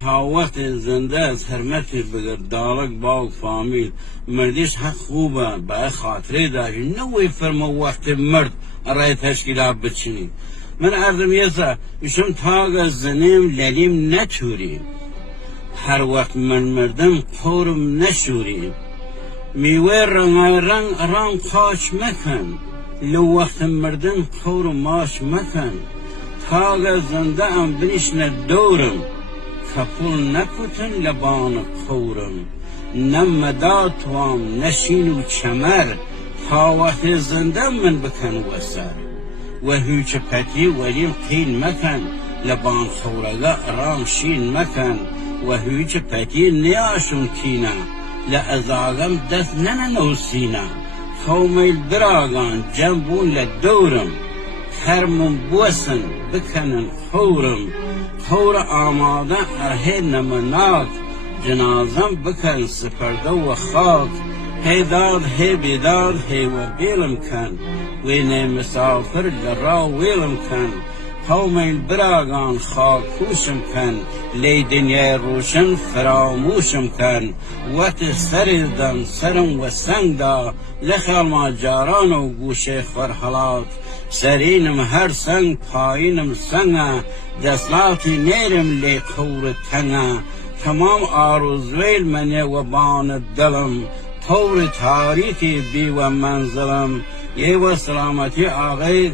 تا وقت زنده از حرمتی بگر دارک باغ فامیل مردیش حق خوبه به خاطره داشتی نوی فرما وقت مرد رای تشکیلات بچینی من عرضم یسا ایشون تاگ زنیم للیم نتوریم هر وقت من مردم قورم نشوریم میوه رنگ قاش مکن لو وقت مردم قورم ماش مکن تاگ زنده ام بنشن دورم کپول نکتن لبان قورم نه مداد توام نشین و چمر تا وقت زنده من بکن و سر و هیچ پتی ولیم قین مکن لبان خورگا رام شین مکن و هیچ پتی نیاشون کینا لازاغم دست ننوسینا خومیل براغان جنبون لدورم کرمون بوسن بکنن خورم خور آماده ارهی نمناک جنازم بکن سپرده و خاک هی داد هی بیداد هی و بیلم کن وینه مسافر لرا ویلم کن قومین براغان خاکوشم کن لی دنیا روشن فراموشم کن وقت سردن سرم و سنگ دا لخیال ما جاران و گوشه خورحلات سرینم هر سنگ پایینم سنگا دستلاتی نیرم لی قور تنگا تمام آرزویل منه و بان دلم طور تاریخی بی و منزلم یه و سلامتی آغیر